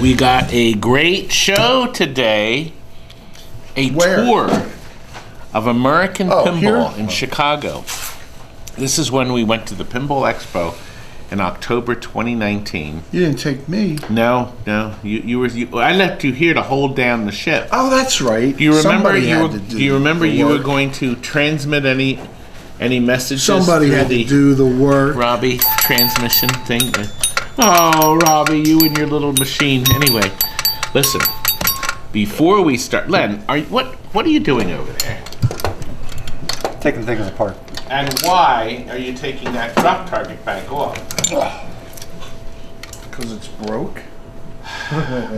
We got a great show today. A tour of American Pinball in Chicago. This is when we went to the Pinball Expo in October 2019. You didn't take me. No. I left you here to hold down the ship. Oh, that's right. Do you remember? You were going to transmit any messages? Somebody had to do the work. Robbie, transmission thing. Oh, Robbie, you and your little machine. Anyway, listen. Before we start, Len, what are you doing over there? Taking things apart. And why are you taking that drop target back off? Because it's broke.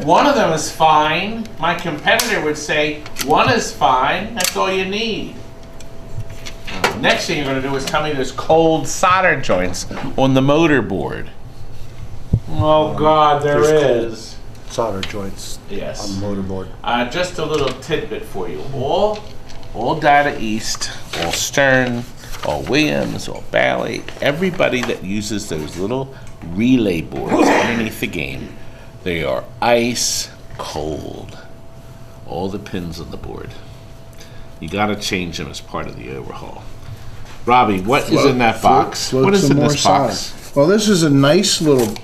One of them is fine. My competitor would say, one is fine. That's all you need. Next thing you're going to do is tell me there's cold solder joints on the motor board. Oh, God, there is. Solder joints on the motorboard. Just a little tidbit for you. All Data East, all Stern, all Williams, all Bally, everybody that uses those little relay boards underneath the game, they are ice cold. All the pins on the board. You got to change them as part of the overhaul. Robbie, what is in that box? What is in this box? Well, this is a nice little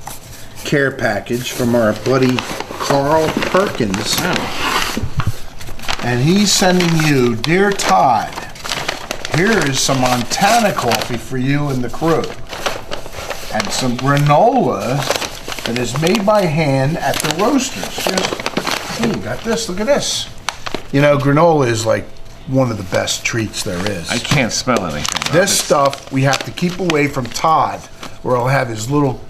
care package from our buddy Carl Perkins. Oh. And he's sending you, dear Todd, here is some Montana coffee for you and the crew. And some granola that is made by hand at the roasters. Hey, you got this, look at this. You know, granola is like one of the best treats there is. I can't smell anything. This stuff we have to keep away from Todd, or he'll have his little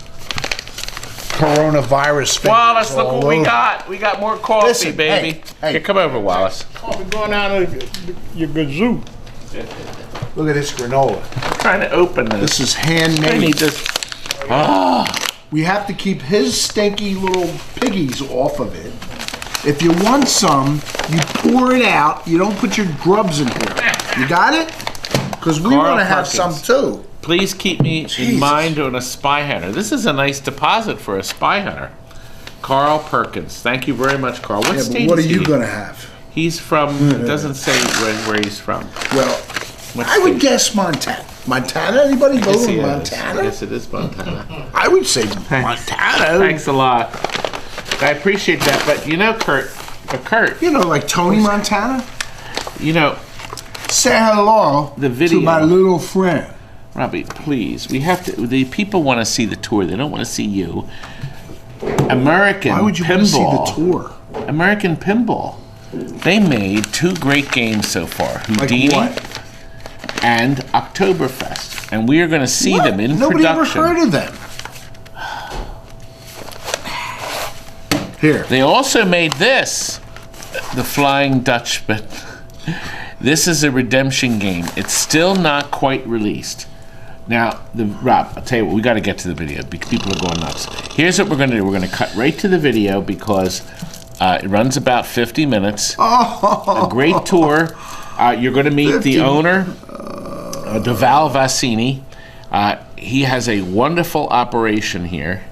coronavirus fingers. Wallace, look what we got. We got more coffee, Listen, baby. hey. Here, come over, Wallace. Coffee going out of your gazoo. Look at this granola. I'm trying to open this. This is handmade. I need this. We have to keep his stinky little piggies off of it. If you want some, you pour it out. You don't put your grubs in here. You got it? Because we want to have some too. Please keep me in mind on a spy hunter. This is a nice deposit for a spy hunter. Carl Perkins. Thank you very much, Carl. What state what is are you going to have? He's from, it doesn't say where he's from. Well, I would guess Montana. Montana? Anybody vote in Montana? Yes, it is Montana. I would say Montana. Thanks a lot. I appreciate that, but you know, Kurt. You know, like Tony Montana? You know, say hello to my little friend. Robbie, please. We have to. The people want to see the tour. They don't want to see you. American Pinball. Why would you want to see the tour? American Pinball. They made two great games so far, Houdini and Oktoberfest, and we are going to see them in Nobody production. Nobody ever heard of them. Here. They also made this, the Flying Dutchman. This is a redemption game. It's still not quite released. Now, Rob, I'll tell you what, we got to get to the video because people are going nuts. Here's what we're going to do. We're going to cut right to the video because it runs about 50 minutes. A great tour. You're going to meet the owner, Deval Vassini. He has a wonderful operation here.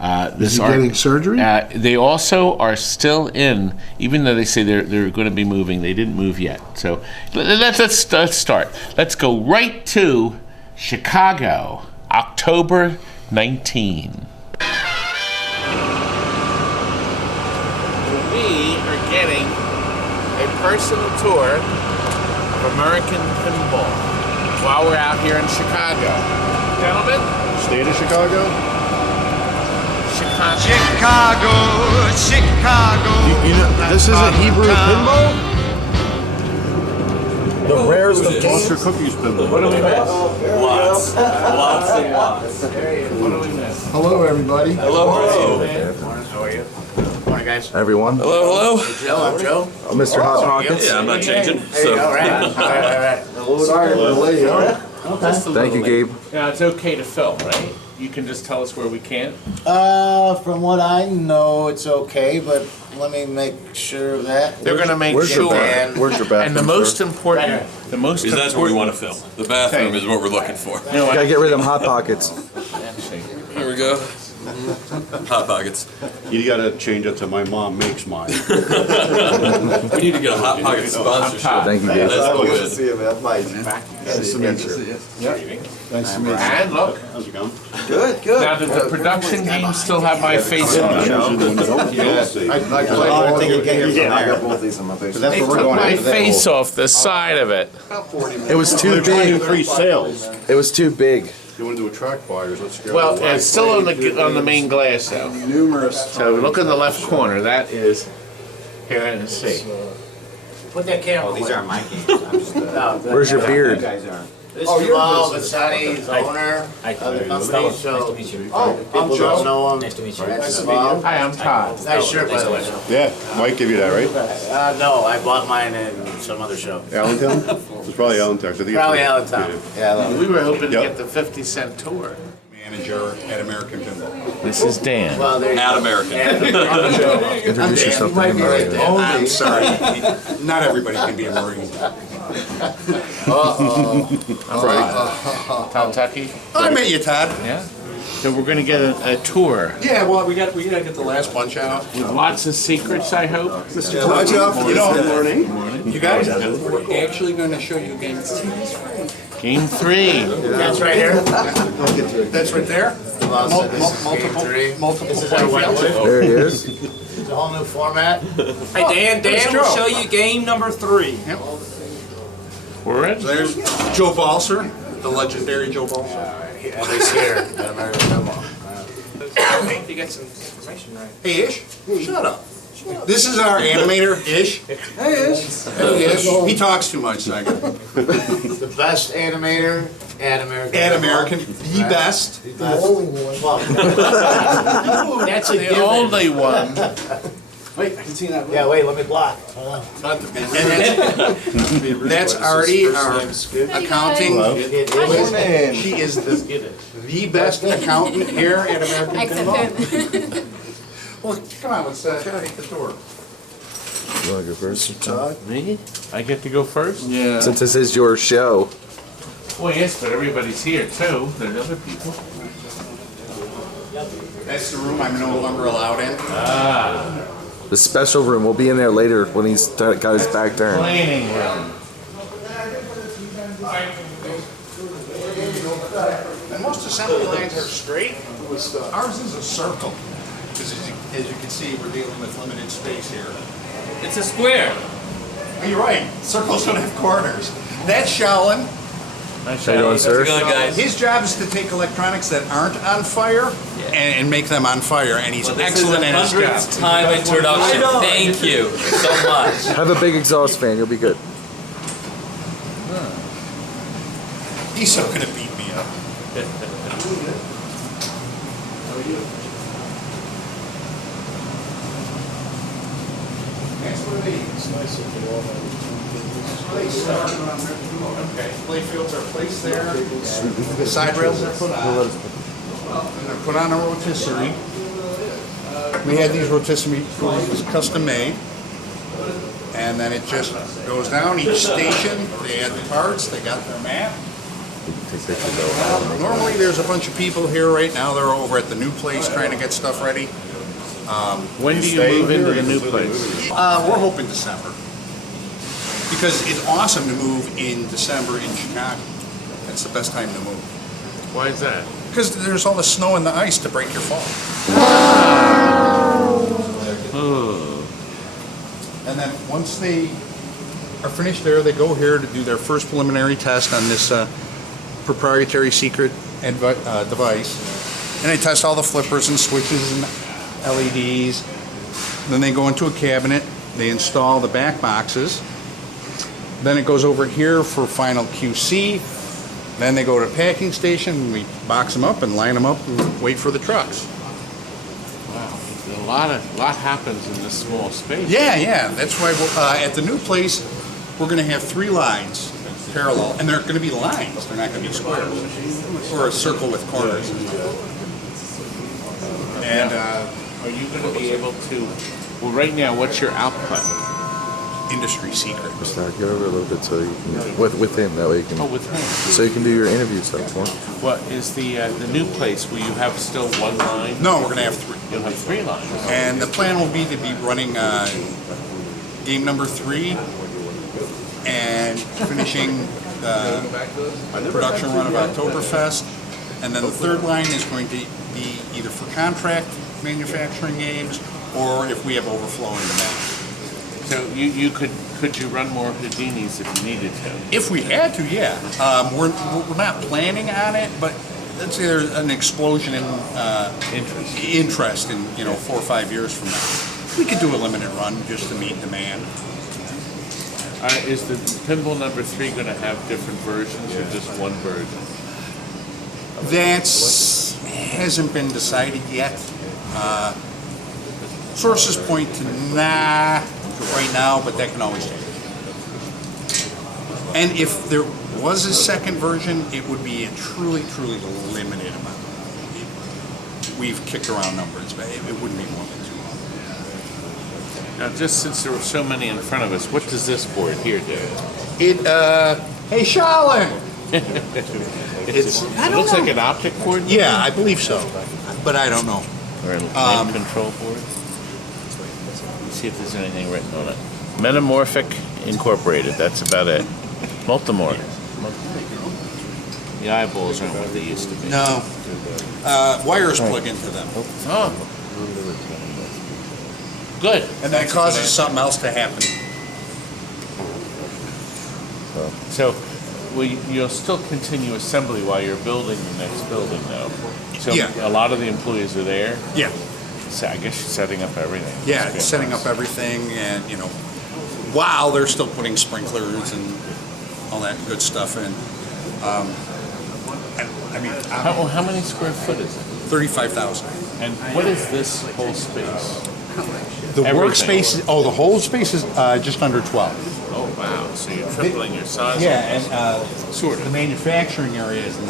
Is he getting surgery? They also are still in, even though they say they're going to be moving, they didn't move yet. So let's start. Let's go right to Chicago, October 19. We are getting a personal tour of American Pinball while we're out here in Chicago. Gentlemen? State of Chicago? Chicago. You know, this isn't Hebrew pinball? The rarest of Foster Cookies pinball. What do we miss? Lots and lots. What do we miss? Hello, everybody. Hello. How are you? Morning, guys. Everyone. Hello. Joe, I'm Joe. Mr. Hot Pockets. Yeah, I'm not changing. All right. Sorry for the late, Thank you, Gabe. Now, it's okay to film, right? You can just tell us where we can't? From what I know, it's okay, but let me make sure of that. They're going to make Where's your sure. bathroom? Where's your bathroom? And the most important, Because that's what we want to film. The bathroom is what we're looking for. You know what? Gotta get rid of them Hot Pockets. Here we go. Hot Pockets. You gotta change it to my mom makes mine. We need to get a Hot Pocket sponsorship. Thank you, Dave. That's Good to good. see you, man. Mike. Nice to meet you. Nice to meet you. And look, How's it going? Good, good. now did the production game still have my face on it? I think you're getting it. I got both these on my face. They took my face off the side of it. It was too big. 3 sales. It was too big. You wanna do attract buyers, let's go. Well, it's still on the main glass though. Numerous. So look in the left corner. That is here. Let's see. Put that camera away. These aren't my games. I'm just, Where's your beard? you guys aren't. This is Jamal Bassani's owner of the company, so Nice to meet you. people don't know him. Nice to meet you. That's Jamal. Hi, I'm Todd. Nice shirt, by the way. Yeah, Mike gave you that, right? No, I bought mine in some other show. Allentown? It's probably Allentown. I think it's- Probably Allentown. Yeah, I love it. We were hoping to Yep. get the 50-cent tour. Manager at American Pinball. This is Dan. Well, there you At go. American. Introduce yourself to him already. I'm sorry, not everybody can be a Marine. Tom Tucky. I met you, Todd. Yeah. So we're going to get a tour Yeah, well, we gotta get the last bunch out. with lots of secrets, I hope. Watch out, you know, you guys, we're actually gonna show you game 3. Game 3. That's right here. That's right there. Well, so this is game 3. Multiple This is our playfields. whiteboard. There he is. It's a whole new format. Hey, Dan will Joe. show you game number 3. We're in. There's Joe Balser, the legendary Joe Balser. At least here at American Pinball. You got some information right. Hey, Ish, shut up. This is our animator, Ish. Hey, Ish. Hey, Ish. He talks too much, so I got The best animator at American At Pinball. American, the best. The only one. That's a The given. only one. Wait, I can see that. Yeah, wait, let me block. Hold on. And that's Artie, our accounting. It She is the best accountant here at American Pinball. Well, come on, let's take the tour. You want to go first? Todd? Me? I get to go first? Yeah. Since this is your show. Well, yes, but everybody's here too. There's other people. That's the room I'm no longer allowed in. The special room. We'll be in there later when he's got his back turned. Planning room. And most assembly lines are straight. Ours is a circle. Because as you can see, we're dealing with limited space here. It's a square. Oh, you're right. Circles don't have corners. That's Shaolin. Nice How you doing, shot. sir? How's it going, guys? His job is to take electronics that aren't on fire and make them on fire, and he's excellent at his job. 100th time introduction. Thank you so much. Have a big exhaust fan. You'll be good. He's so gonna beat me up. That's where playfields are placed there. The side rails are put on. And they're put on a rotisserie. We had these rotisserie custom made. And then it just goes down each station. They add the parts, they got their map. Normally there's a bunch of people here right now. They're over at the new place trying to get stuff ready. When do you move into the new place? We're hoping December. Because it's awesome to move in December in Chicago. That's the best time to move. Why is that? Because there's all the snow and the ice to break your fall. And then once they are finished there, they go here to do their first preliminary test on this proprietary secret device. And they test all the flippers and switches and LEDs. Then they go into a cabinet. They install the back boxes. Then it goes over here for final QC. Then they go to the packing station. We box them up and line them up and wait for the trucks. Wow, a lot happens in this small space. Yeah. That's why at the new place, we're going to have 3 lines parallel, and they're going to be lines. They're not going to be squares or a circle with corners. And are you going to be able to? Well, right now, what's your output? industry secret. Start, get over a little bit so you can, with him, that way you can, Oh, with him. so you can do your interview stuff more. What is the new place? Will you have still one line? No, we're gonna have 3. You'll have 3 lines. And the plan will be to be running game number 3 and finishing the production run of Oktoberfest. And then the 3rd line is going to be either for contract manufacturing games or if we have overflowing demand. So you could you run more Houdinis if you needed to? If we had to, yeah. We're not planning on it, but let's say there's an explosion in interest in 4 or 5 years from now. We could do a limited run just to meet demand. Is the pinball number 3 going to have different versions or just one version? That's hasn't been decided yet. Sources point to nah right now, but that can always change. And if there was a second version, it would be a truly limited amount. We've kicked around numbers, but it wouldn't be more than 2. Now, just since there were so many in front of us, what does this board here do? It hey Charlene! It looks like an optic board? Yeah, I believe so, but I don't know. Or a lane control board? Let's see if there's anything written on it. Metamorphic Incorporated, that's about it. Multimorph. The eyeballs aren't what they used to be. No. Wires plug into them. Oh. Good. And that causes something else to happen. So, you'll still continue assembly while you're building the next building, though. So Yeah. a lot of the employees are there. Yeah. So I guess you're setting up everything. Yeah, it's setting up everything, and while they're still putting sprinklers and all that good stuff in. How many square foot is it? 35,000. And what is this whole space? The Everything. workspace, the whole space is just under 12. Oh wow! So you're tripling your size. Yeah, and sort of. the manufacturing area is 9.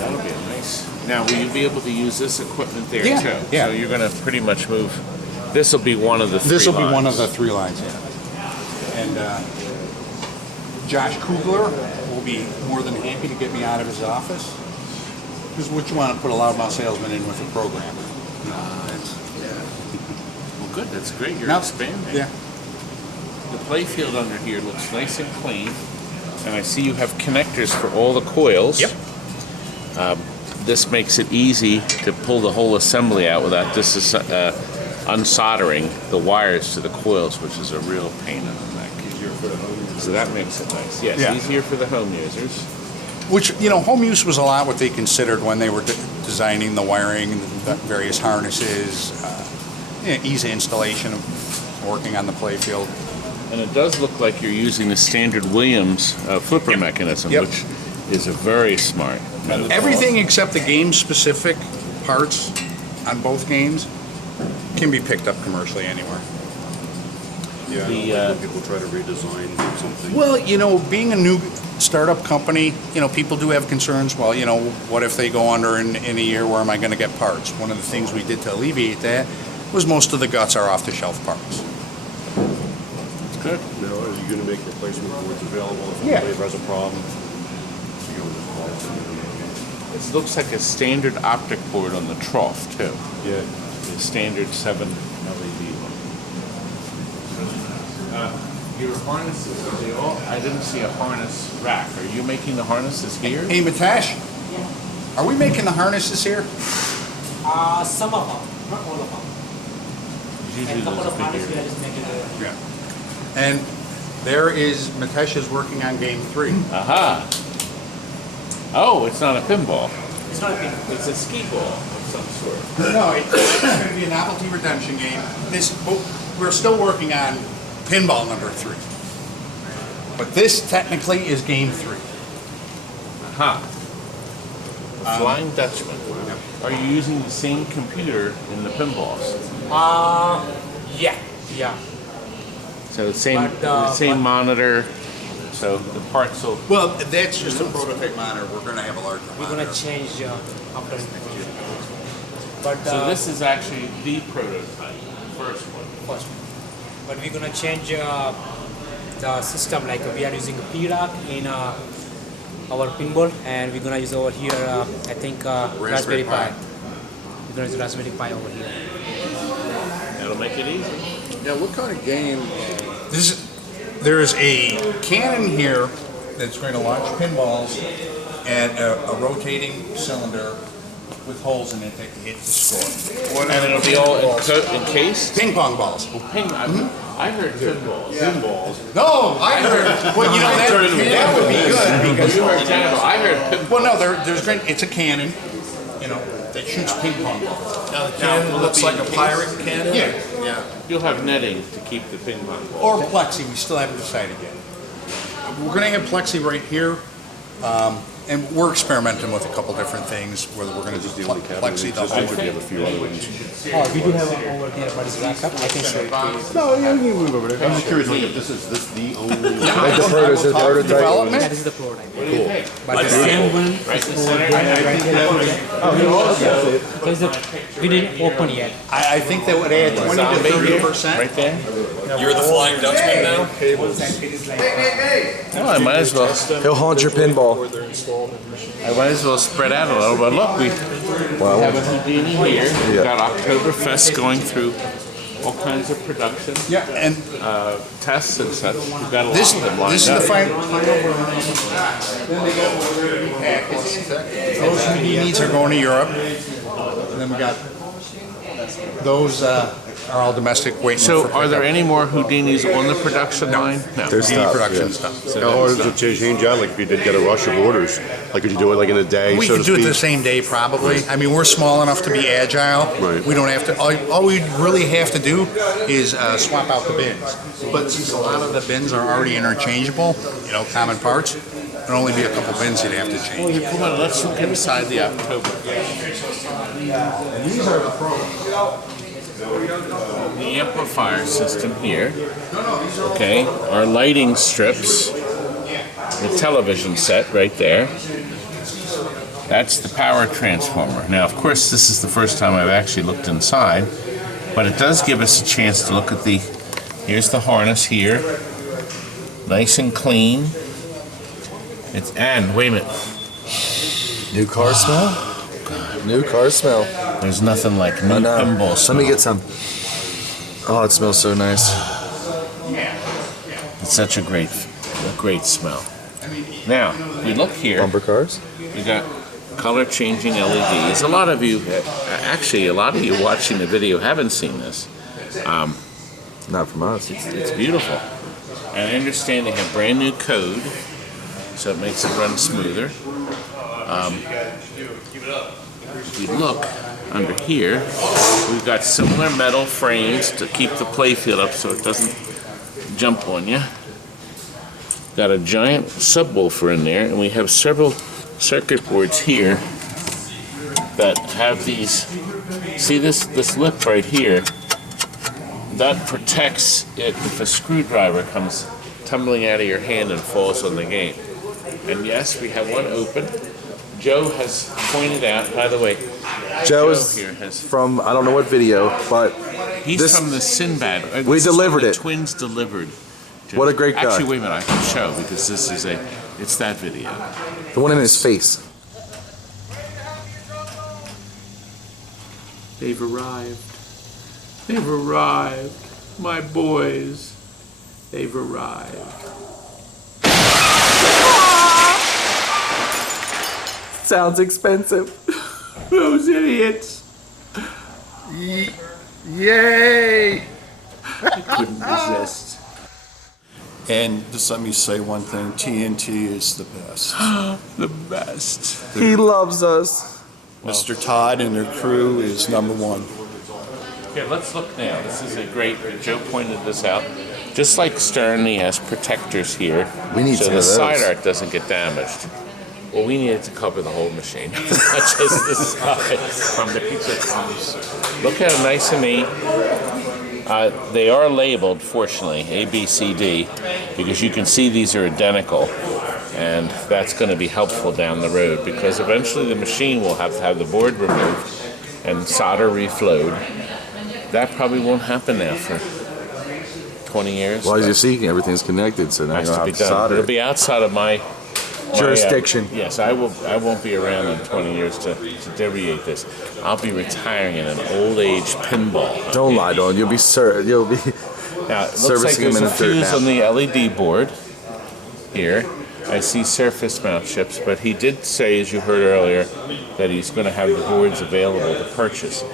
That'll be nice. Now, will you be able to use this equipment there Yeah, too? yeah. So you're going to pretty much move. This will be one of the 3 This will be lines. one of the 3 lines, yeah. And Josh Kugler will be more than happy to get me out of his office. Because what you want to put a loudmouth salesman in with a programmer. Well, good. That's great. You're Now- expanding. Yeah. The play field under here looks nice and clean, and I see you have connectors for all the coils. Yep. This makes it easy to pull the whole assembly out without unsoldering the wires to the coils, which is a real pain in the neck. Easier for the home users. So that makes it nice. Yes, Yeah. easier for the home users. Which, home use was a lot what they considered when they were designing the wiring and the various harnesses, easy installation of working on the play field. And it does look like you're using the standard Williams flipper mechanism, Yep. which is a very smart method. Everything except the game-specific parts on both games can be picked up commercially anywhere. Yeah, people try to redesign something. Well, being a new startup company, people do have concerns. Well, what if they go under in a year? Where am I going to get parts? One of the things we did to alleviate that was most of the guts are off-the-shelf parts. It's good. Are you going to make replacement boards available if Yeah. anybody has a problem? It looks like a standard optic board on the trough, too. Yeah. The standard 7 LED one. Your harnesses, are they all? I didn't see a harness rack. Are you making the harnesses here? Hey, Mitesh, are we making the harnesses here? Some of them, not all of them. Usually A couple those of are harnesses we bigger. are just making Yeah. And there is Mitesh is working on game 3. Aha! Oh, it's not a pinball. It's not a big. It's a ski ball of some sort. No, it's going to be a novelty redemption game. We're still working on pinball number 3. But this technically is game 3. Aha! Flying Dutchman. Are you using the same computer in the pinballs? Yeah. So the same monitor. So the parts will. Well, that's just a prototype monitor. We're going to have a larger We're monitor. gonna change after. But So this is actually the prototype, the first one. first. but we're gonna change the system. Like we are using a P-Rock in our pinball, and we're gonna use over here. I think Raspberry Pi. We're gonna use Raspberry Pi over here. That'll make it easy. Yeah, what kind of game? There is a cannon here that's going to launch pinballs and a rotating cylinder with holes in it that can hit the score. And it'll be all encased? Ping pong balls. I heard pinballs. No, I heard. Well, you know that would be good because You heard pinball. I heard pinball. well, no, there's great. It's a cannon, you know, that shoots ping pong balls. Now the cannon looks like a pirate cannon? Yeah. Yeah. You'll have netting to keep the ping pong ball. Or plexi. We still haven't decided yet. We're going to have plexi right here. And we're experimenting with a couple different things, whether we're going to do plexi double. We have a few other ones. Oh, we do have one over here, but it's back up. I can show it to you. No, yeah, we can move over there. I'm just curious, like, if this is the only. Like the prototype. Development? That is the prototype. Cool. But the same one is over there, right here. We didn't open yet. I think that would add 20 to 30%. Right there? You're the Flying Dutchman now? Well, I might as well. He'll haunt your pinball. I might as well spread out a little. But look, we have a Houdini here. We've got Oktoberfest going through all kinds of production. Yeah, and tests and such. We've got a lot this of them lined is up. the final. Then they go those Houdinis are going to Europe. And then we got those are all domestic waiting. So, are there any more Houdinis on the production line? No. There's Houdini stuff, production yeah. stuff? How hard is it to change out? Like, if you did get a rush of orders, like, could you do it like in a day? We so could to do it speak? the same day, probably. I mean, we're small enough to be agile. Right. We don't have to. All we really have to do is swap out the bins. But since a lot of the bins are already interchangeable, you know, common parts, there'd only be a couple bins you'd have to change. Come on, let's look inside the October. These are the pros. The amplifier system here. Okay, our lighting strips. The television set right there. That's the power transformer. Now, of course, this is the first time I've actually looked inside, but it does give us a chance to look at the. Here's the harness here, nice and clean. And wait a minute. New car smell? New car smell. There's nothing like new pinball smell. Let me get some. Oh, it smells so nice. It's such a great smell. Now, we look here. Bumper cars? We got color changing LEDs. A lot of you watching the video haven't seen this. Not from us. It's beautiful. And I understand they have brand new code, so it makes it run smoother. If we look under here, we've got similar metal frames to keep the playfield up so it doesn't jump on you. Got a giant subwoofer in there, and we have several circuit boards here that have these. See this lip right here? That protects it if a screwdriver comes tumbling out of your hand and falls on the game. And yes, we have one open. Joe has pointed out, by the way, Joe is here has from, I don't know what video, but he's this, from the Sinbad. We This is delivered when it. The Twins delivered. What a great guy. Actually, wait a minute, I can show because this is it's that video. The one in his face. They've arrived. They've arrived. My boys. They've arrived. Sounds expensive. Those idiots. Yay! I couldn't resist. And just let me say one thing, TNT is the best. The best. He loves us. Mr. Todd and their crew is #1. Here, let's look now. This is a great, Joe pointed this out. Just like Stern, he has protectors here. We need so some the of those. side art doesn't get damaged. Well, we needed to cover the whole machine, not just the side from the pizza crumbs. Look how nice and neat. They are labeled, fortunately, A, B, C, D, because you can see these are identical, and that's going to be helpful down the road, because eventually the machine will have to have the board removed and solder reflowed. That probably won't happen now for 20 years. Well, as but you see, everything's connected, so now you has don't to have be to done. solder. It'll be outside of my Jurisdiction. yes, I won't be around in 20 years to deviate this. I'll be retiring in an old age pinball. Don't lie, Don. You'll be Now, it looks like servicing there's them a in a dirt fuse nap. on the LED board here. I see surface mount chips, but he did say, as you heard earlier, that he's going to have the boards available to purchase.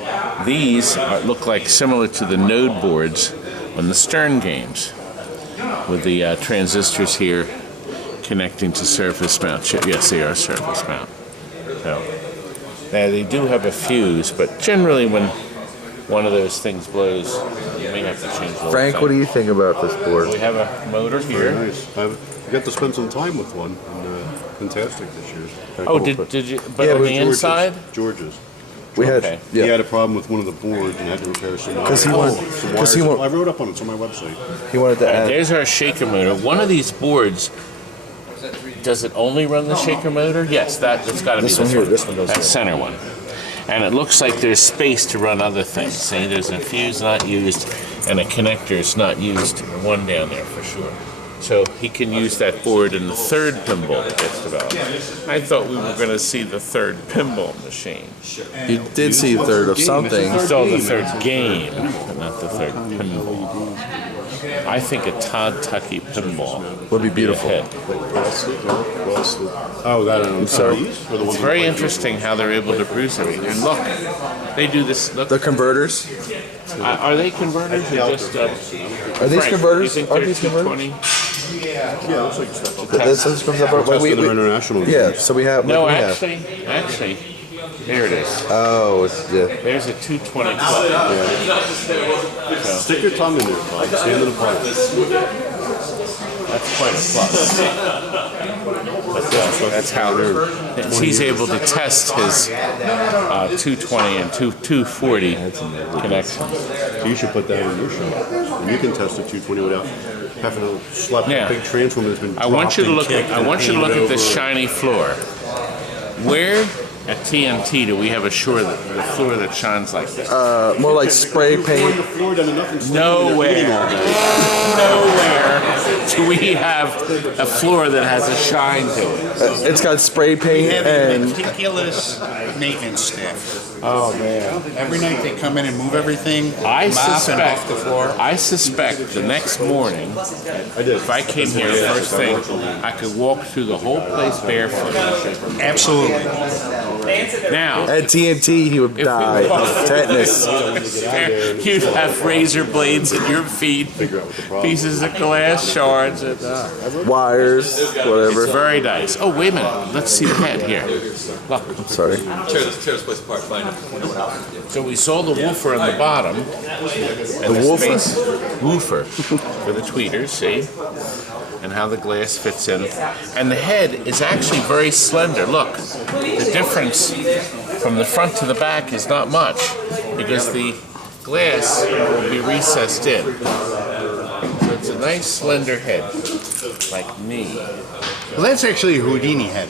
These look like similar to the node boards on the Stern games, with the transistors here connecting to surface mount chip. Yes, they are surface mount. So, now they do have a fuse, but generally when one of those things blows, you may have to change the whole Frank, thing. what do you think about this board? We have a motor Very here. nice. I got to spend some time with one. And, fantastic this year. Oh, did you? But Yeah, on but the inside? George's. We had, Okay. He yeah. had a problem with one of the boards and had to repair some. 'Cause he wanted- some 'cause he wires. want- I wrote up on it. It's on my website. He wanted to add. There's our shaker motor. One of these boards, does it only run the shaker motor? Yes, that's got to be This one here, this one does. That center one. And it looks like there's space to run other things. See, there's a fuse not used and a connector is not used. One down there for sure. So he can use that board in the third pinball that gets developed. I thought we were going to see the third pinball machine. You did see a third of something. We saw the third game, but not the third pinball. I think a Todd Tucky pinball Would be beautiful. ahead. Oh, that. So- It's very interesting how they're able to produce everything. And look, they do this. Look, The converters. are they converters or just? Are these Frank, converters? You think Are they're these converters? 220? Yeah, it looks like stuff. This comes up. Tested their international. Yeah. So we have. No, what do we have? actually, there it is. Oh, it's yeah. There's a 220 club. Stick your tongue in there, Bob. Stand in the plate. That's quite a plus. That's how he's able to test his 220 and 240 connection. So you should put that in your shop. And you can test a 220 without having to slap Yeah. a big transformer that's been I want you to look dropped at and this painted over. shiny floor. Where at TNT do we have a floor that shines like this? More like spray paint. The floor done enough and Nowhere do we have a floor that has a shine to it. It's got spray We paint have a and meticulous maintenance staff. Oh man! Every night they come in and move everything, I mop and off suspect the floor. the next morning, if I came here first thing, I could walk through the whole place barefoot. Absolutely. Now, at TNT he would die of tetanus. you'd have razor blades at your feet, pieces of glass shards, and Wires, whatever. it's very nice. Oh, wait a minute. Let's see the head here. Look. Sorry. Tear this place apart, find it. So we saw the woofer on the bottom. And The woofer? space woofer for the tweeters, see? And how the glass fits in. And the head is actually very slender. Look, the difference from the front to the back is not much because the glass will be recessed in. So it's a nice slender head, like me. Well, that's actually a Houdini head.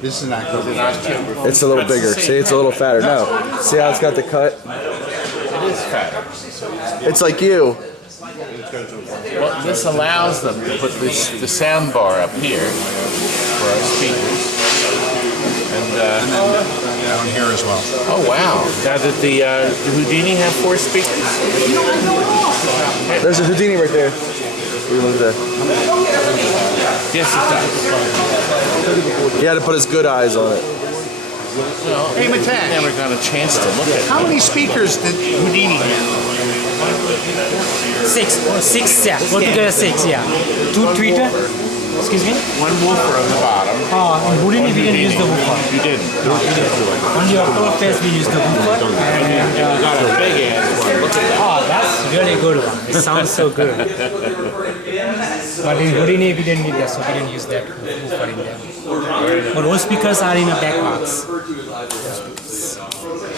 This is not Oktoberfest. It's a little bigger. See, it's a little fatter. No. See how it's got the cut? It is fatter. It's like you. Well, this allows them to put the sound bar up here for our speakers. And Down here as well. oh wow! Now did the Houdini have 4 speakers? There's a Houdini right there. We looked at. Yes, it does. He had to put his good eyes on it. Well, Hey, Matash. never got a chance to look at it. How many speakers did Houdini have? 6, yeah. Altogether 6, yeah. 2 tweeter. Excuse me? One woofer on the bottom. In Houdini we didn't use the woofer. You didn't. On the Oktoberfest we used the woofer. And, You got a big ass one. Look at that. that's really good one. It sounds so good. But in Houdini we didn't need that, so we didn't use that woofer in there. But all speakers are in a back box.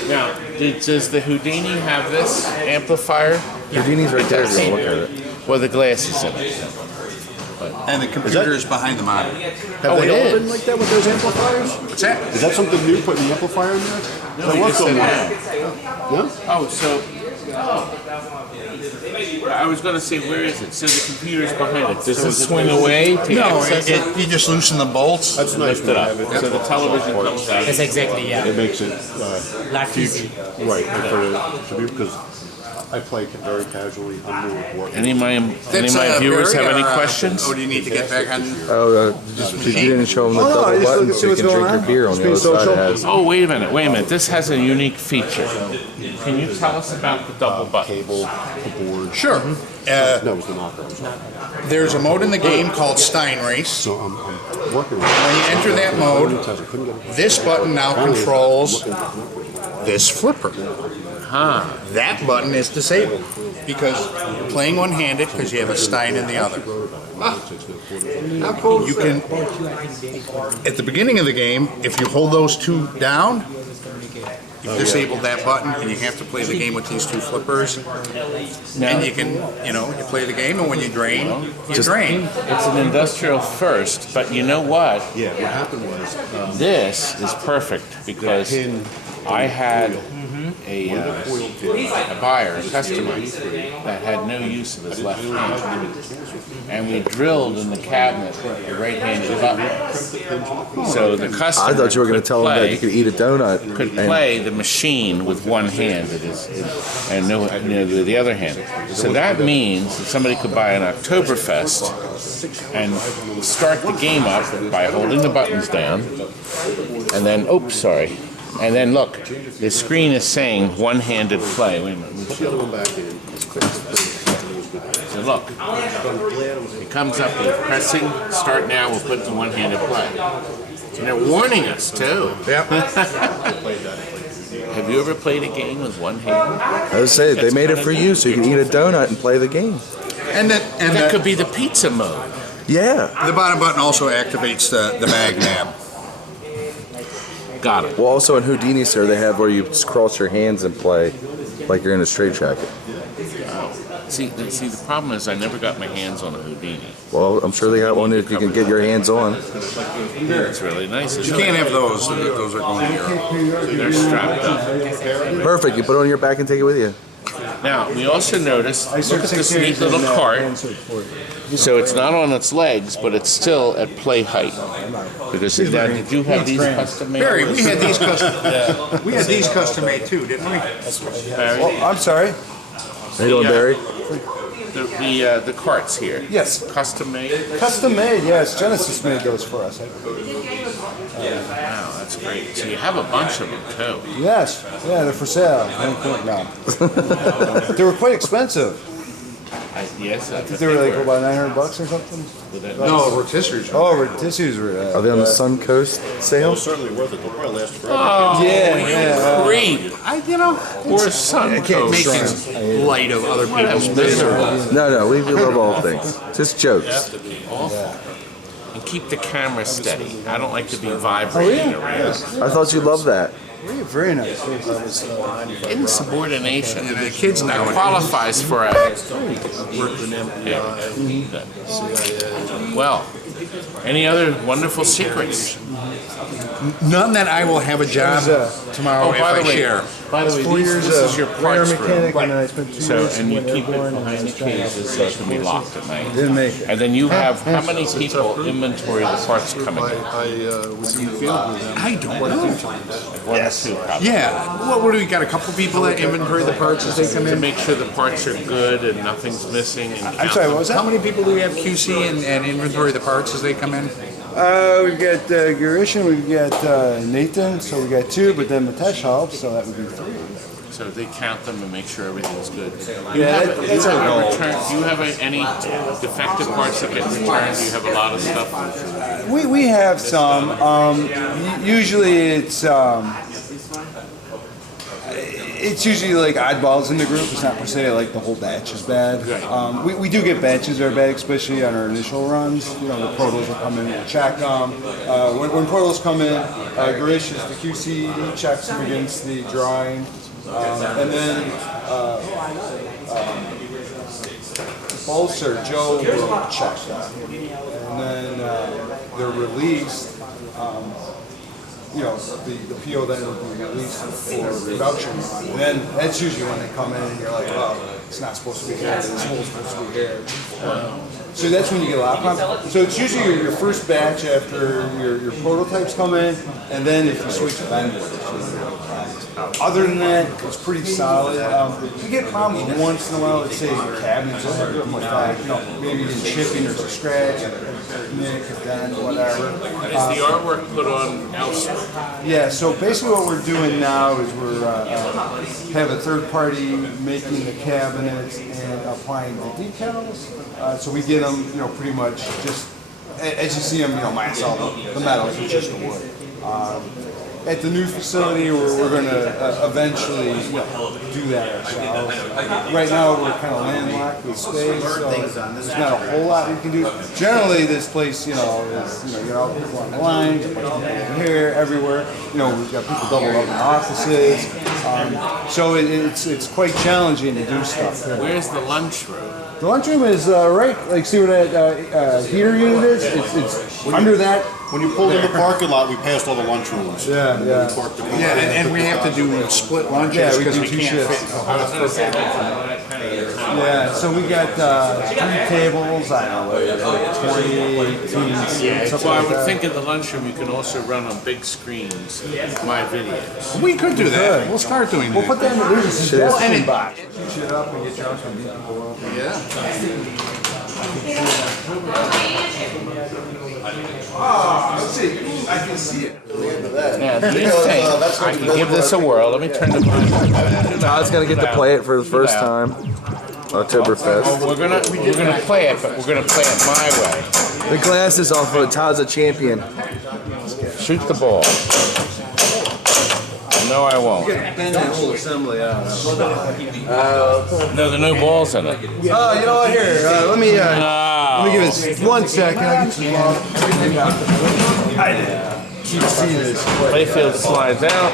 Now, does the Houdini have this amplifier? Houdini's right there. If you look at it. Well, the glass is in it. And the computer is behind the monitor. Have Oh, they it all is. been like that with those amplifiers? What's that? Is that something new, putting the amplifier in there? No, you just said no. No? Oh, so I was going to say, where is it? So the computer's behind it. Does it swing away to No, access it? you just loosen the bolts. That's nice. Lift it up. So the television comes out. That's exactly, yeah. It makes it Lot easy. right. And for it to be, because I play very casually. I'm new at work. Any of my viewers have any questions? Oh, do you need to get back on? You didn't show them the double button so you can drink your beer on the other side. It has. Oh, wait a minute. This has a unique feature. Can you tell us about the double button? Cable, the board. Sure. No, it was the knocker. I'm sorry. There's a mode in the game called Stein Race. So I'm working. When you enter that mode, this button now controls this flipper. That button is disabled because you're playing one-handed because you have a Stein in the other. You can, at the beginning of the game, if you hold those two down, you've disabled that button and you have to play the game with these two flippers. And you can, you play the game and when you drain, you drain. It's an industrial first, but you know what? Yeah, what happened was This is perfect because I had a buyer, a customer, that had no use of his left hand. And we drilled in the cabinet a right-handed button. So the customer I thought you were going to tell him that you could eat a donut. could play the machine with one hand and the other hand. So that means that somebody could buy an Oktoberfest and start the game up by holding the buttons down and then, and then look, the screen is saying one-handed play. Wait a minute. So look, it comes up with pressing start now, we'll put it in one-handed play. And they're warning us too. Yep. Have you ever played a game with one hand? I would say they made it for you so you can eat a donut and play the game. And that could be the pizza mode. Yeah. The bottom button also activates the mag nab. Got it. Well, also in Houdini, sir, they have where you just cross your hands and play like you're in a straitjacket. See, the problem is I never got my hands on a Houdini. Well, I'm sure they got one if you can get your hands on. It's really nice. You can't have those. Those are going here. They're strapped up. Perfect. You put it on your back and take it with you. Now, we also noticed, look at this neat little cart. So it's not on its legs, but it's still at play height. Because now, did you have these custom made? Barry, we had these custom made too, didn't we? Barry? Oh, I'm sorry. How you doing, Barry? The carts here. Yes. Custom made? Custom made, yes. Genesis made those for us. Wow, that's great. So you have a bunch of them too. Yes. Yeah, they're for sale. No. They were quite expensive. Yes. I think they were like about $900 or something. No, rotisseries. Oh, rotisseries were. Are they on the Suncoast sale? certainly worth it. They'll probably last forever. Oh, Yeah. creep. Or sun Can't make things light of other people's misery. No, we love all things. Just jokes. Awful. And keep the camera steady. I don't like to be vibrating around. I thought you loved that. Very nice. Insubordination. The kids now Qualifies for a... Well, any other wonderful secrets? None that I will have a job tomorrow if I share. By the way, this is your parts room. mechanic, and then I spent 2 years And you in keep it airborne, and behind the cages so it can be locked at night. Didn't make it. And then you have how many people inventory the parts coming in? I was in the field with them. I don't know. One or two, probably. Yeah. What do we got? A couple people that inventory the parts as they come To in? make sure the parts are good and nothing's missing. And I'm sorry, what was How that? many people do we have QC and inventory the parts as they come in? We've got Gurish, we've got Nathan, so we got 2, but then Mitesh helps, so that would be 3. So they count them and make sure everything's good. Yeah, that's our goal. Do you have any defective parts that get returned? Do you have a lot of stuff? We have some. Usually it's usually like oddballs in the group. It's not per se like the whole batch is bad. We do get batches that are bad, especially on our initial runs. The portals will come in, we'll check them. When portals come in, Garish is the QC, he checks them against the drawing. And then Bolser, Joe will check them. And then they're released. the PO that will be released for production. And then that's usually when they come in and you're like, oh, it's not supposed to be here, it's supposed to be here. So that's when you get a lot of problems. So it's usually your first batch after your prototypes come in, and then if you switch vendors. Other than that, it's pretty solid. We get problems once in a while. Let's say your cabinets are defect, maybe in shipping there's a scratch, nick, a dent, whatever. Is the artwork put on elsewhere? Yeah. So basically, what we're doing now is we're have a third party making the cabinets and applying the decals. So we get them, pretty much just as you see them, minus all the metals, it's just the wood. At the new facility, we're going to eventually do that ourselves. Right now, we're kind of landlocked with space, so there's not a whole lot we can do. Generally, this place, is, you got all the people on the line, here, everywhere. We've got people double up in offices. So it's quite challenging to do stuff here. Where's the lunchroom? The lunchroom is right, see where that heater unit is? It's under that. When you pulled in the parking lot, we passed all the lunchrooms. Yeah. And we have to do split lunches because we can't fit. Yeah, so we got 3 tables, I don't know, 20, 18 seats, something Well, I like would that. think in the lunchroom you can also run on big screens my videos. We could do that. We'll start doing that. We'll put that in the suggestion box. Shoot shit up and get drunk and beat people up. Let's see. I can see it. Now, these things, I can give this a whirl. Let me turn the volume. Todd's gonna get to play it for the first time. Oktoberfest. We're gonna play it, but we're gonna play it my way. The glass is off, but Todd's a champion. Shoot the ball. No, I won't. Bend that whole assembly out. No, there are no balls in it. Oh, you know what? Here, let me give it 1 second. I can see this. Playfield slides out.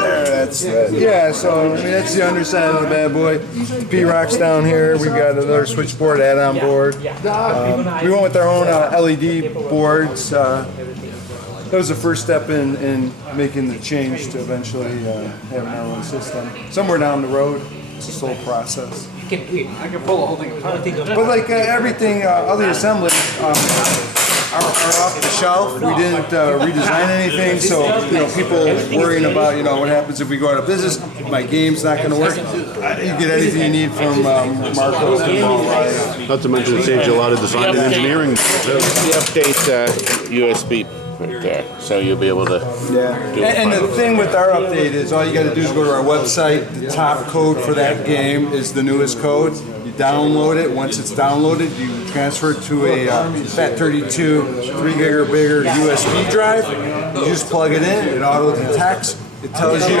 There, that's it. Yeah, so that's the underside of the bad boy. P-Rock's down here. We've got another switchboard add-on board. We went with our own LED boards. That was the first step in making the change to eventually having our own system. Somewhere down the road, it's a slow process. I can pull the whole thing apart. But like everything, other assemblies are off the shelf. We didn't redesign anything, so people worrying about what happens if we go out of business. My game's not going to work. You get anything you need from Marco's Pinball. Not to mention it saves you a lot of design and engineering. The update USB right there, so you'll be able to. Yeah. And the thing with our update is all you got to do is go to our website. The top code for that game is the newest code. You download it. Once it's downloaded, you transfer it to a FAT32 3 gig or bigger USB drive. You just plug it in. It auto detects. It tells you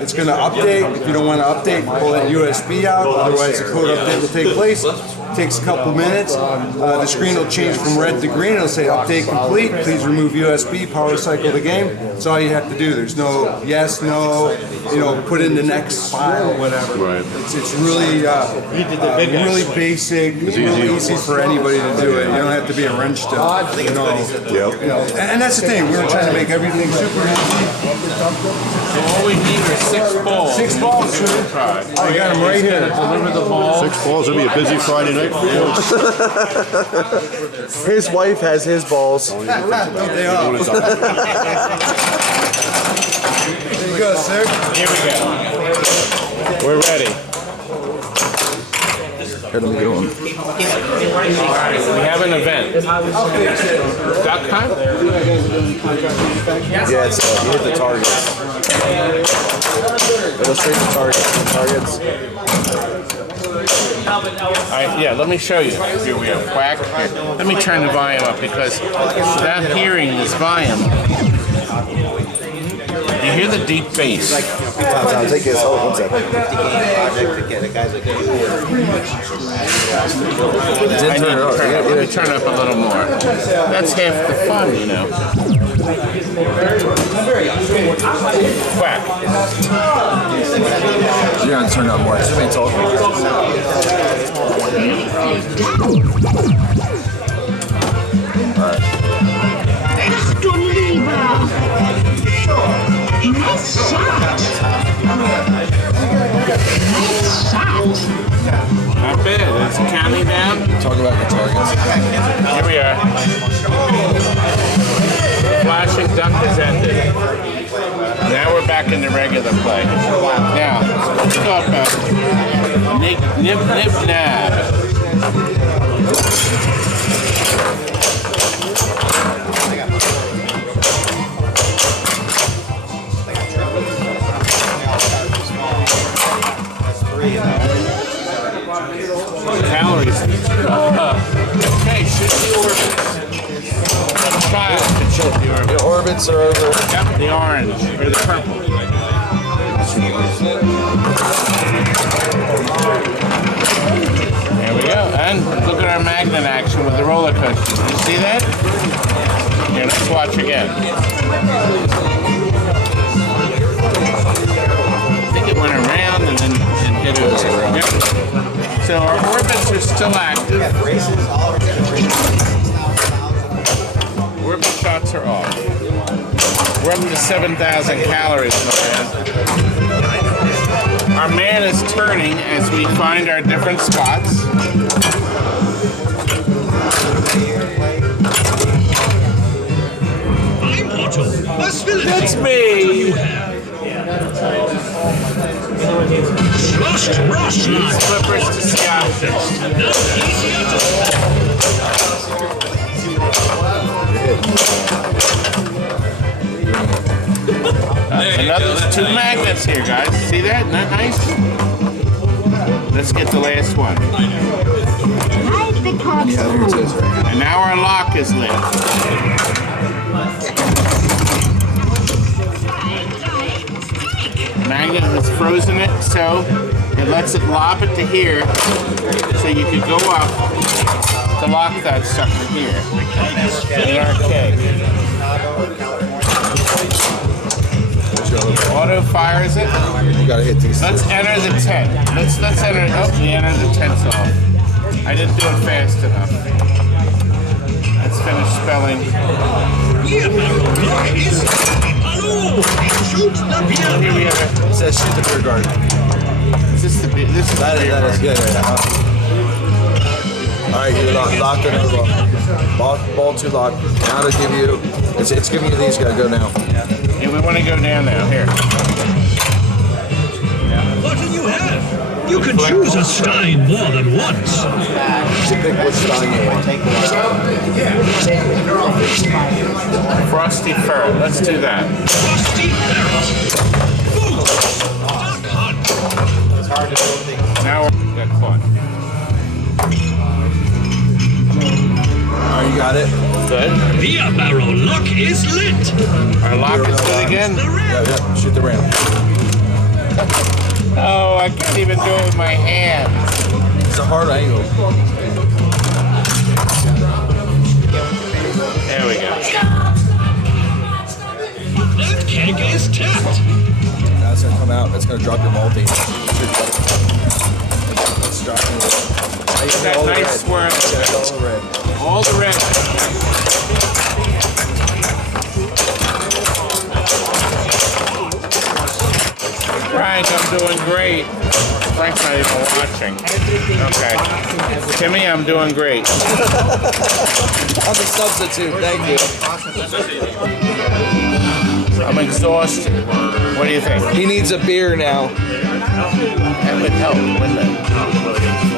it's going to update. If you don't want to update, pull that USB out. Otherwise, the code update will take place. It takes a couple minutes. The screen will change from red to green. It'll say update complete. Please remove USB, power cycle the game. That's all you have to do. There's no yes, no, put in the next file, whatever. Right. It's really really basic. It's really easy for anybody to do it. You don't have to be a wrench to and that's the thing. We were trying to make everything super easy. So all we need are 6 balls. 6 balls, sir. I got them right here. Deliver the balls. 6 balls would be a busy Friday night for you. His wife has his balls. They are. There you go, sir. Here we go. We're ready. Here, let me get one. We have an event. Duck hunt? Yeah, it's you hit the targets. Illustrate the targets. Alright, yeah, let me show you. Here we are. Quack. Let me turn the volume up because without hearing this volume, you hear the deep bass. I'll take this. Hold 1 second. Let me turn it up a little more. That's half the fun, Quack. You gotta turn up more. Somebody told me. Alright. Nice shot. Nice shot. Not bad. It's counting down. Talk about your targets. Here we are. Flashing duck is ended. Now we're back in the regular play. Now, let's talk about nip, nab. Calories. Okay, shoot the orbits. Let's try it. Shoot the orbits. The orbits are over. Yep, the orange or the purple. There we go. And look at our magnet action with the roller coaster. Did you see that? Here, let's watch again. I think it went around and then hit over. Yep. So our orbits are still active. Orbit shots are off. We're up to 7,000 calories, my man. Our man is turning as we find our different spots. I'm Otto. That's me. Trust Russian. Flippers to Another 2 magnets here, guys. See that? Isn't that nice? Let's get the last one. And now our lock is lit. Magnet has frozen it, so it lets it lob it to here, so you could go up to lock that sucker here in our keg. Auto fires it. You gotta hit these. Let's enter the tent. Let's enter. Oh, we entered the tent's off. I didn't do it fast enough. Let's finish spelling. Here we have it. It says shoot the beer garden. Is this the beer? This is the beer That is garden. good. All right, you locked it. Ball 2 locked. Now to give you. It's giving you these. Gotta go now. Yeah, we want to go down now. Here. What do you have? You can choose a Stein more than once. You pick which Stein you want. Frosty Ferret. Let's do that. Frosty Ferret. Duck hunt. Now we're got caught. All right, you got it. Good. Beer barrel lock is lit. Our lock is lit again. Yeah, shoot the ram. Oh, I can't even do it with my hands. It's a hard angle. There we go. That keg is tapped. Now it's gonna come out. It's gonna drop your multi. Let's drop it. That nice swirl. All the red. All the red. Frank, I'm doing great. Frank's not even watching. Okay. Timmy, I'm doing great. I'm a substitute. Thank you. I'm exhausted. What do you think? He needs a beer now. That would help, wouldn't it?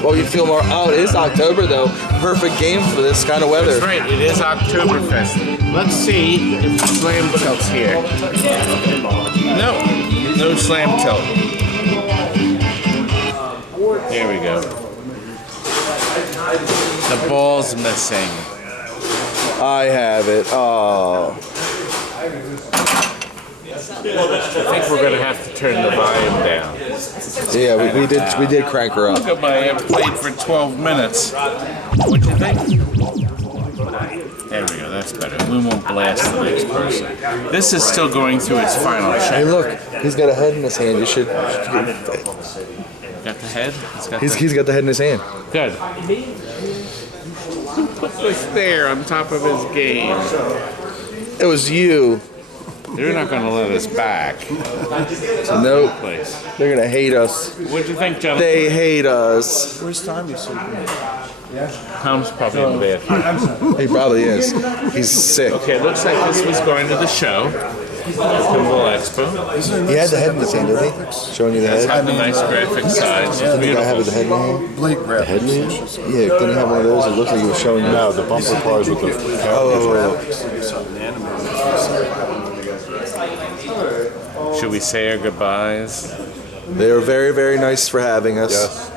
Well, you feel more. Oh, it is October though. Perfect game for this kind of weather. That's right. It is Oktoberfest. Let's see if the slam tilt's here. No slam tilt. There we go. The ball's missing. I have it. Oh. I think we're gonna have to turn the volume down. Yeah, we did crank her up. Look at my played for 12 minutes. What'd you think? There we go, that's better. We won't blast the next person. This is still going through its final check. Hey, look, he's got a head in his hand. You should. Got the head? He's got the head in his hand. Good. Who put this there on top of his game? It was you. They're not going to let us back. Nope. Place. They're gonna hate us. What'd you think, Jonathan? They hate us. Where's Tommy sleeping? Tom's probably in bed. He probably is. He's sick. Okay, it looks like this was going to the show. Pinball Expo. He had the head in his hand, didn't he? Showing you the It's head. got the nice graphic sides. Yeah, It's the guy had the beautiful. head in his hand. Blake The head in his hand? Yeah, didn't he have one of those? It looked like he was showing you. No, the bumper cars with the. Should we say our goodbyes? They were very, very nice for having us. Yes.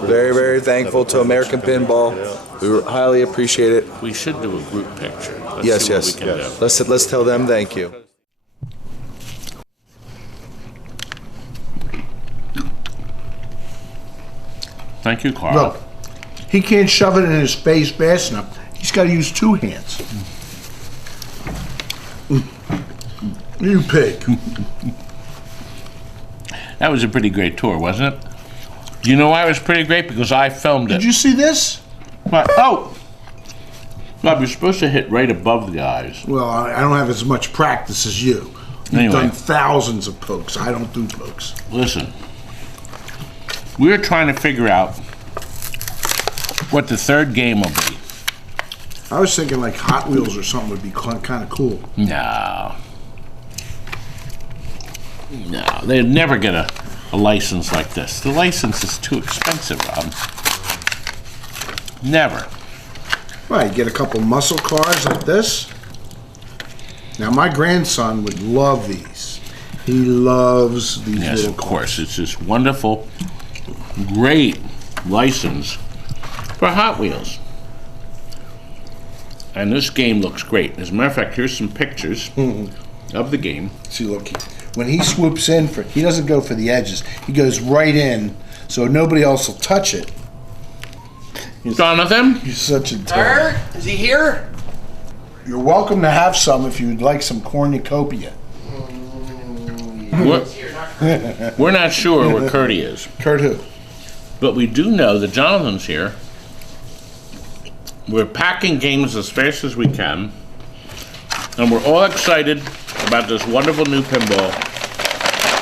Very, very thankful to American Pinball. We highly appreciate it. We should do a group picture. Let's Yes, see what yes. we can do. Let's tell them thank you. Thank you, Carl. Look, he can't shove it in his face fast enough. He's got to use 2 hands. You pig. That was a pretty great tour, wasn't it? You know why it was pretty great? Because I filmed it. Did you see this? What? Oh! Bob, you're supposed to hit right above the eyes. Well, I don't have as much practice as you. You've Anyway. done thousands of pokes. I don't do pokes. Listen, we're trying to figure out what the third game will be. I was thinking like Hot Wheels or something would be kind of cool. No. No, they'd never get a license like this. The license is too expensive, Rob. Never. Right, get a couple muscle cars like this. Now, my grandson would love these. He loves these Yes, little of course. It's this wonderful, great license for Hot Wheels. And this game looks great. As a matter of fact, here's some pictures of the game. See, look, when he swoops in, he doesn't go for the edges. He goes right in, so nobody else will touch it. Jonathan? You're such a turd. Is he here? You're welcome to have some if you'd like some cornucopia. We're not sure where Curdy is. Kurt who? But we do know that Jonathan's here. We're packing games as fast as we can. And we're all excited about this wonderful new pinball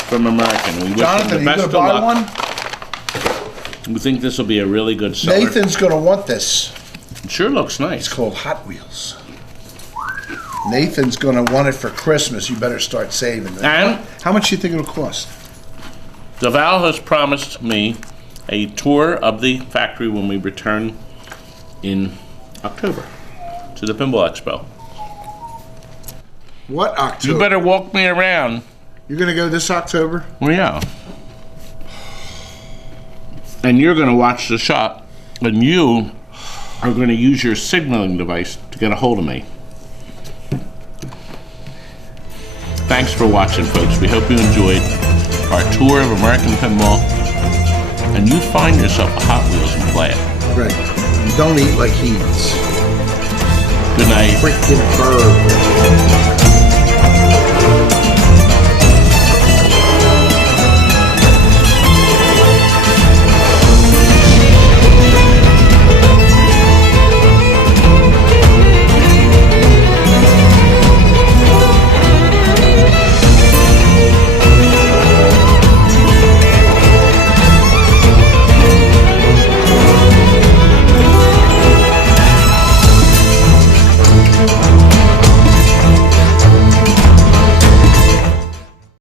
from American. We wish Jonathan, them are the you best going to of buy luck. one? We think this will be a really good seller. Nathan's going to want this. It sure looks It's nice. called Hot Wheels. Nathan's going to want it for Christmas. You better start saving. And How much do you think it'll cost? Deval has promised me a tour of the factory when we return in October to the Pinball Expo. What October? You better walk me around. You're going to go this October? Well, yeah. And you're going to watch the shop, and you are going to use your signaling device to get a hold of me. Thanks for watching, folks. We hope you enjoyed our tour of American Pinball, and you find yourself a Hot Wheels and play it. Right. And don't eat like he eats. Good night. Freaking bird.